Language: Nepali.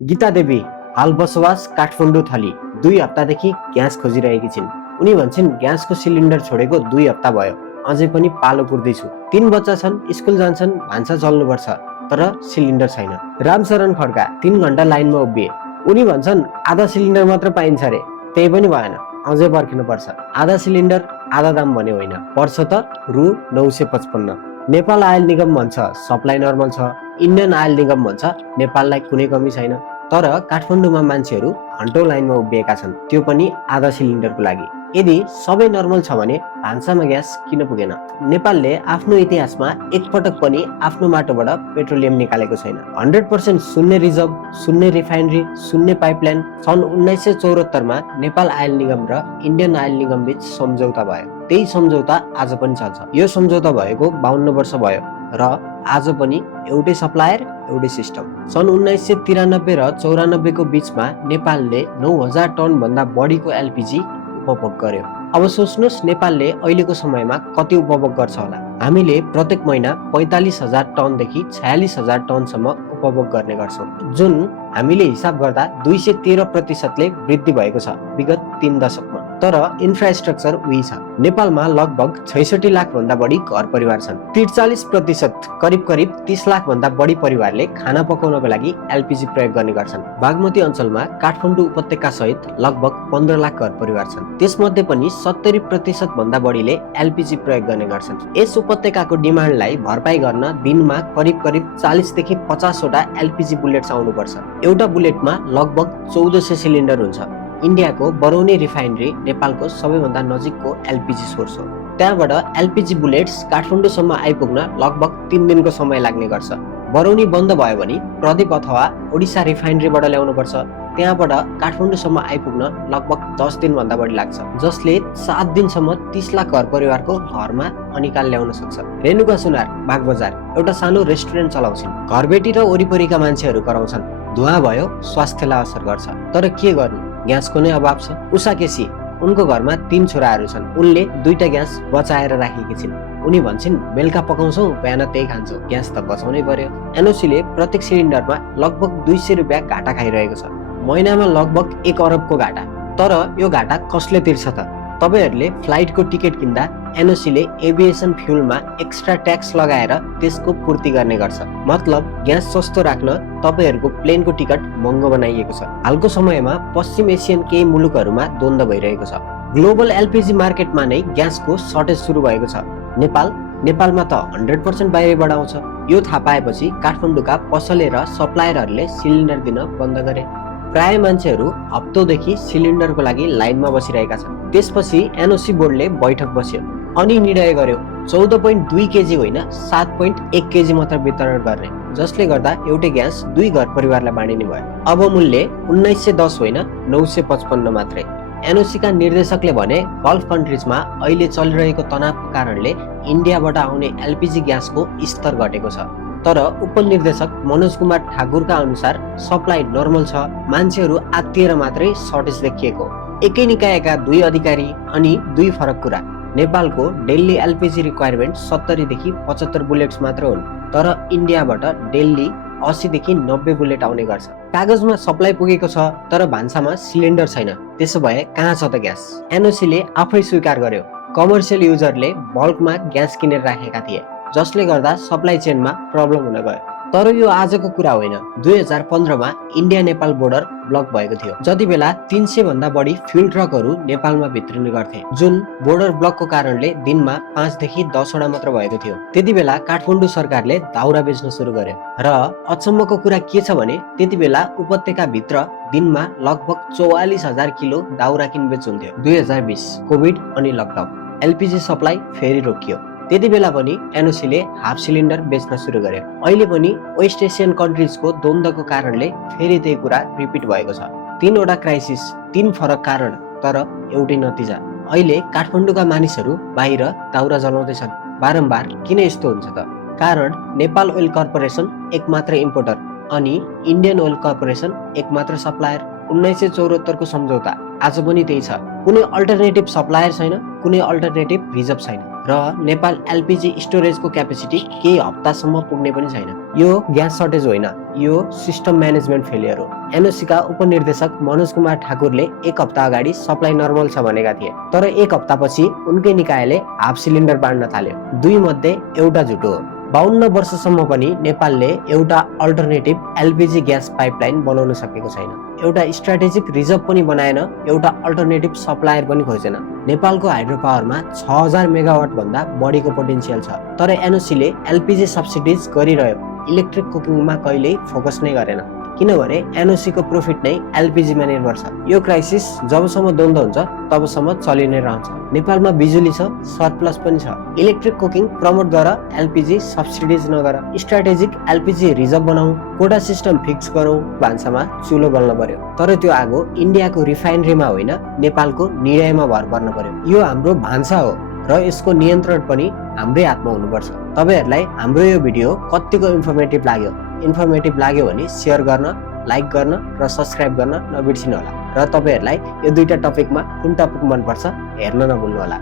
गीता देवी हाल बसोबास काठमाडौँ थली 2 हप्तादेखि ग्यास खोजिरहेकी छिन्। उनी भन्छन् ग्यासको सिलिन्डर छोडेको 2 हप्ता भयो, अझै पनि पालो पुर्दैछु। 3 बच्चा छन्, स्कुल जान्छन्, भान्सा चल्नुपर्छ, तर सिलिन्डर छैन। रामशरण खड्का 3 घण्टा लाइनमा उभिए। उनी भन्छन् आधा सिलिन्डर मात्र पाइन्छ रे, त्यही पनि भएन, अझै पर्खिनु पर्छ। आधा सिलिन्डर आधा दाम भने होइन, पर्छ त रु 955। नेपाल आयल निगम भन्छ सप्लाई नर्मल छ, इन्डियन आयल निगम भन्छ नेपाललाई कुनै कमी छैन। तर काठमाडौँमा मान्छेहरू घन्टौँ लाइनमा उभिएका छन्, त्यो पनि आधा सिलिन्डरको लागि। यदि सबै नर्मल छ भने भान्सामा ग्यास किन पुगेन? नेपालले आफ्नो इतिहासमा एकपटक पनि आफ्नो माटोबाट पेट्रोलियम निकालेको छैन। 100% शून्य रिजर्भ, शून्य रिफाइनरी, शून्य पाइपलाइन। सन् 1974 मा नेपाल आयल निगम र इन्डियन आयल निगम बीच सम्झौता भयो। त्यही सम्झौता आज पनि चल्छ। यो सम्झौता भएको 52 वर्ष भयो र आज पनि एउटै सप्लायर, एउटै सिस्टम। सन् 1993 र 94 को बीचमा नेपालले 9000 टन भन्दा बढीको एलपीजी उपभोग गर्यो। अब सोच्नुहोस् नेपालले अहिलेको समयमा कति उपभोग गर्छ होला? हामीले प्रत्येक महिना 45,000 टनदेखि 46,000 टनसम्म उपभोग गर्ने गर्छौँ, जुन हामीले हिसाब गर्दा 213%ले वृद्धि भएको छ विगत 3 दशकमा। तर इन्फ्रास्ट्रक्चर उही छ। नेपालमा लगभग 66 लाख भन्दा बढी घर परिवार छन्। 43% करिब 30 लाख भन्दा बढी परिवारले खाना पकाउनको लागि एलपीजी प्रयोग गर्ने गर्छन्। बागमती अञ्चलमा काठमाडौँ उपत्यका सहित लगभग 15 लाख घर परिवार छन्। त्यसमध्ये पनि 70% भन्दा बढीले एलपीजी प्रयोग गर्ने गर्छन्। यस उपत्यकाको डिमान्डलाई भरपाई गर्न दिनमा करिब 40 देखि 50 वटा एलपीजी बुलेट्स आउनुपर्छ। एउटा बुलेटमा लगभग 1400 सिलिन्डर हुन्छ। इन्डियाको बरौनी रिफाइनरी नेपालको सबैभन्दा नजिकको एलपीजी सोर्स हो। त्यहाँबाट एलपीजी बुलेट्स काठमाडौँसम्म आइपुग्न लगभग 3 दिनको समय लाग्ने गर्छ। बरौनी बन्द भयो भने प्रदीप अथवा ओडिसा रिफाइनरीबाट ल्याउनुपर्छ। त्यहाँबाट काठमाडौँसम्म आइपुग्न लगभग 10 दिन भन्दा बढी लाग्छ, जसले 7 दिनसम्म 30 लाख घर परिवारको घरमा अनिकाल ल्याउन सक्छ। रेणुका सुनार बागबजार एउटा सानो रेस्टुरेन्ट चलाउँछिन्। घरबेटी र वरिपरिका मान्छेहरू कराउँछन् धुवा भयो स्वास्थ्यलाई असर गर्छ, तर के गर्नु, ग्यासको नै अभाव छ। उषा केसी उनको घरमा 3 छोराहरू छन्। उनले 2टा ग्यास बचाएर राखेकी छिन्। उनी भन्छन् बेलुका पकाउँछौ, बिहान त्यही खान्छौ, ग्यास त बचाउनै पर्यो। एनओसीले प्रत्येक सिलिन्डरमा लगभग 200 रुपियाँ घाटा खाइरहेको छ। महिनामा लगभग 1 अरबको घाटा। तर यो घाटा कसले तिर्छ त? तपाईहरूले फ्लाइटको टिकट किन्दा एनओसीले एभिएसन फ्युलमा एक्स्ट्रा ट्याक्स लगाएर त्यसको पूर्ति गर्ने गर्छ। मतलब ग्यास सस्तो राख्न तपाईहरूको प्लेनको टिकट महँगो बनाइएको छ। हालको समयमा पश्चिम एसियन केही मुलुकहरूमा द्वन्द भइरहेको छ। ग्लोबल एलपीजी मार्केटमा नै ग्यासको सर्टेज सुरु भएको छ। नेपालमा त 100% बाहिरबाट आउँछ। यो थाहा पाएपछि काठमाडौँका पसले र सप्लायरहरूले सिलिन्डर दिन बन्द गरे। प्राय मान्छेहरू हप्तौँदेखि सिलिन्डरको लागि लाइनमा बसिरहेका छन्। त्यसपछि एनओसी बोर्डले बैठक बस्यो अनि निर्णय गर्यो 14.2 केजी होइन 7.1 केजी मात्र वितरण गर्ने, जसले गर्दा एउटै ग्यास 2 घर परिवारलाई बाँडिने भयो। अब मूल्य 1910 होइन 955 मात्रै। एनओसीका निर्देशकले भने गल्फ कन्ट्रिजमा अहिले चलिरहेको तनावको कारणले इन्डियाबाट आउने एलपीजी ग्यासको स्तर घटेको छ। तर उपनिर्देशक मनोज कुमार ठाकुरका अनुसार सप्लाई नर्मल छ, मान्छेहरू आत्तिएर मात्रै सर्टेज देखिएको। एकै निकायका 2 अधिकारी अनि 2 फरक कुरा। नेपालको डेली एलपीजी रिक्वायरमेन्ट 70 देखि 75 बुलेट्स मात्र हुन्, तर इन्डियाबाट डेली 80 देखि 90 बुलेट आउने गर्छ। कागजमा सप्लाई पुगेको छ, तर भान्सामा सिलिन्डर छैन। त्यसो भए कहाँ छ त ग्यास? एनओसीले आफै स्वीकार गर्यो कमर्सियल युजरले बल्कमा ग्यास किनेर राखेका थिए, जसले गर्दा सप्लाई चेनमा प्रब्लम हुन गयो। तर यो आजको कुरा होइन। 2015 मा इन्डिया नेपाल बोर्डर ब्लक भएको थियो। जति बेला 300 भन्दा बढी फ्युल ट्रकहरू नेपालमा भित्रिने गर्थे, जुन बोर्डर ब्लकको कारणले दिनमा 5 देखि 10 वटा मात्र भएको थियो। त्यति बेला काठमाडौँ सरकारले दाउरा बेच्न सुरु गर्यो र अचम्मको कुरा के छ भने त्यति बेला उपत्यका भित्र दिनमा लगभग 44,000 किलो दाउरा किनबेच हुन्थ्यो। 2020 कोभिड अनि लकडाउन, एलपीजी सप्लाई फेरि रोकियो। त्यति बेला पनि एनओसीले हाफ सिलिन्डर बेच्न सुरु गर्यो। अहिले पनि वेस्ट एसियन कन्ट्रिजको द्वन्द्वको कारणले फेरि त्यही कुरा रिपिट भएको छ। 3 वटा क्राइसिस, 3 फरक कारण, तर एउटै नतिजा। अहिले काठमाडौँका मानिसहरू बाहिर दाउरा जलाउँदैछन्। बारम्बार किन यस्तो हुन्छ त? कारण नेपाल ओइल कर्पोरेसन एकमात्र इम्पोर्टर अनि इन्डियन ओइल कर्पोरेसन एकमात्र सप्लायर। 1974 को सम्झौता आज पनि त्यही छ। कुनै अल्टरनेटिभ सप्लायर छैन, कुनै अल्टरनेटिभ रिजर्भ छैन र नेपाल एलपीजी स्टोरेजको क्यापेसिटी केही हप्तासम्म पुग्ने पनि छैन। यो ग्यास सर्टेज होइन, यो सिस्टम म्यानेजमेन्ट फेलियर हो। एनओसीका उपनिर्देशक मनोज कुमार ठाकुरले एक हप्ता अगाडि सप्लाई नर्मल छ भनेका थिए, तर एक हप्तापछि उनकै निकायले हाफ सिलिन्डर बाँड्न थाल्यो। दुई मध्ये एउटा झुटो हो। 52 वर्षसम्म पनि नेपालले एउटा अल्टरनेटिभ एलपीजी ग्यास पाइपलाइन बनाउन सकेको छैन। एउटा स्ट्राटेजिक रिजर्भ पनि बनाएन, एउटा अल्टरनेटिभ सप्लायर पनि खोजेन। नेपालको हाइड्रो पावरमा 6000 मेगावाट भन्दा बढीको पोटेन्सियल छ, तर एनओसीले एलपीजी सब्सिडिज गरिरह्यो, इलेक्ट्रिक कुकिङमा कहिल्यै फोकस नै गरेन, किनभने एनओसी को प्रॉफिट नै एलपीजीमा निर्भर छ। यो क्राइसिस जबसम्म द्वन्द हुन्छ तबसम्म चलि नै रहन्छ। नेपालमा बिजुली छ, सरप्लस पनि छ। इलेक्ट्रिक कुकिङ प्रमोट गर, एलपीजी सब्सिडिज नगर। स्ट्राटेजिक एलपीजी रिजर्भ बनाऊ, कोटा सिस्टम फिक्स गरौँ, भान्सामा चुलो बल्न पर्यो। तर त्यो आगो इन्डियाको रिफाइनरीमा होइन, नेपालको निर्णयमा भर पर्न पर्यो। यो हाम्रो भान्सा हो र यसको नियन्त्रण पनि हाम्रै हातमा हुनुपर्छ। तपाईहरुलाई हाम्रो यो भिडियो कतिको इन्फर्मेटिभ लाग्यो भने शेयर गर्न, लाइक गर्न र सब्स्क्राइब गर्न नबिर्सिनु होला। र तपाईहरुलाई यो दुईटा टपिकमा कुन टपिक मन पर्छ हेर्न नभुल्नु होला।